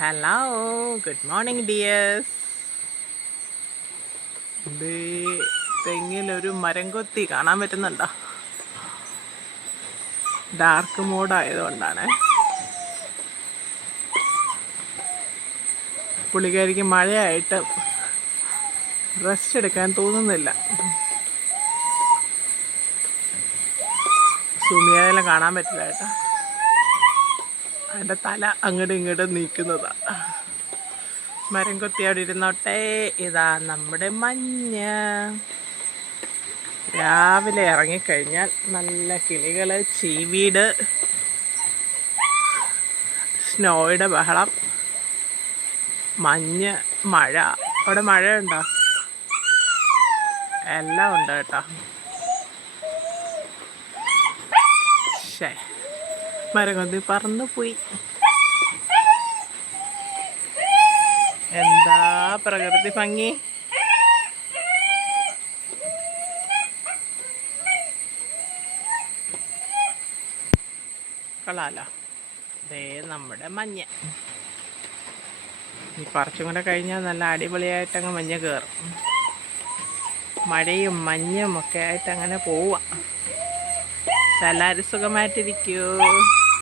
Hello good morning dears തെങ്ങിലൊരു മരം കൊത്തി കാണാൻ പറ്റുന്നുണ്ടോ? ഡാർക്ക് മോഡ് ആയതുകൊണ്ടാണ്. പുള്ളിക്കാരിക്ക് മഴയായിട്ട് റെസ്റ്റ് എടുക്കാൻ തോന്നുന്നില്ല. സുമിയായാലും കാണാൻ പറ്റില്ല കേട്ടോ. അതിന്റെ തല അങ്ങോട്ടും ഇങ്ങോട്ടും നീക്കുന്നതാണ് മരം കൊത്തി അവിടെ ഇരുന്നോട്ടെ. ഇതാ നമ്മുടെ മഞ്ഞ്. രാവിലെ ഇറങ്ങിക്കഴിഞ്ഞാൽ നല്ല കിളികൾ ചീവീട് സ്നോയുടെ ബഹളം മഞ്ഞ് മഴ. അവിടെ മഴയുണ്ടോ? എല്ലാം ഉണ്ട് കേട്ടോ. ശേ മരം കൊത്തി പറന്നു പോയി. എന്താ പ്രകൃതി ഭംഗി? കളാലോ ദേ നമ്മുടെ മഞ്ഞ. ഈ കുറച്ചും കൂടെ കഴിഞ്ഞാൽ നല്ല അടിപൊളിയായിട്ടങ്ങ് മഞ്ഞ കയറും. മഴയും മഞ്ഞും ഒക്കെ ആയിട്ട് അങ്ങനെ പോവാം. എല്ലാവരും സുഖമായിട്ടിരിക്കൂ.